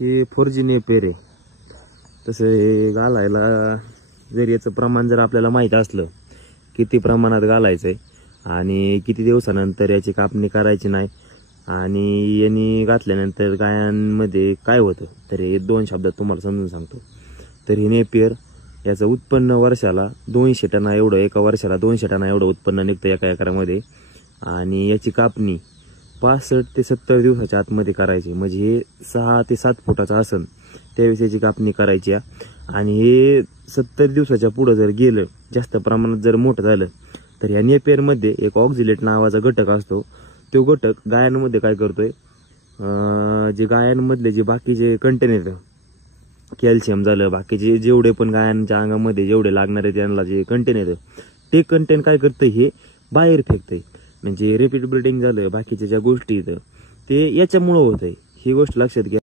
हे 4G Napier आहे. तसं हे घालायला जर याचं प्रमाण जर आपल्याला माहीत असलं किती प्रमाणात घालायचंय आणि किती दिवसानंतर याची कापणी करायची नाही आणि यांनी घातल्यानंतर गायांमध्ये काय होतं, तर हे 2 शब्दात तुम्हाला समजून सांगतो. तर हे नेपियर याचं उत्पन्न वर्षाला 200 टना एवढं, एका वर्षाला 200 टना एवढं उत्पन्न निघतं एका एकरामध्ये. आणि याची कापणी 65 ते 70 दिवसाच्या आतमध्ये करायची. म्हणजे हे 6 ते 7 फुटाचं असन त्यावेळेस याची कापणी करायची. आणि हे 70 दिवसाच्या पुढं जर गेलं, जास्त प्रमाणात जर मोठं झालं, तर ह्या नेपियरमध्ये एक ऑक्झिलेट नावाचा घटक असतो. तो घटक गायांमध्ये काय करतोय, जे गायांमधले जे बाकीचे कंटेन येतं, कॅल्शियम झालं, बाकीचे जेवढे पण गायांच्या अंगामध्ये जेवढे लागणारे त्यांना जे कंटेन येतं, ते कंटेन काय करतं, हे बाहेर फेकतंय. म्हणजे रिपीट ब्रीडिंग झालं, बाकीच्या ज्या गोष्टी येतं ते याच्यामुळं होतंय. ही गोष्ट लक्षात घ्या.